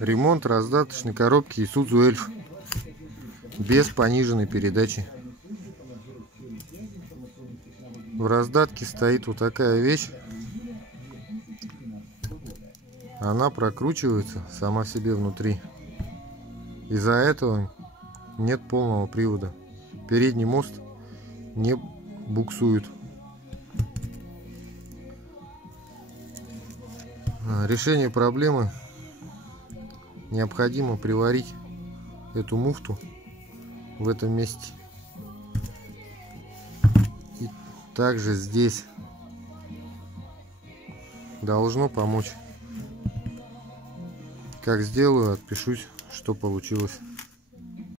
Ремонт раздаточной коробки Isuzu Elf без пониженной передачи. В раздатке стоит вот такая вещь. Она прокручивается сама себе внутри. Из-за этого нет полного привода. Передний мост не буксует. Решение проблемы: необходимо приварить эту муфту в этом месте. И также здесь должно помочь. Как сделаю, отпишусь, что получилось.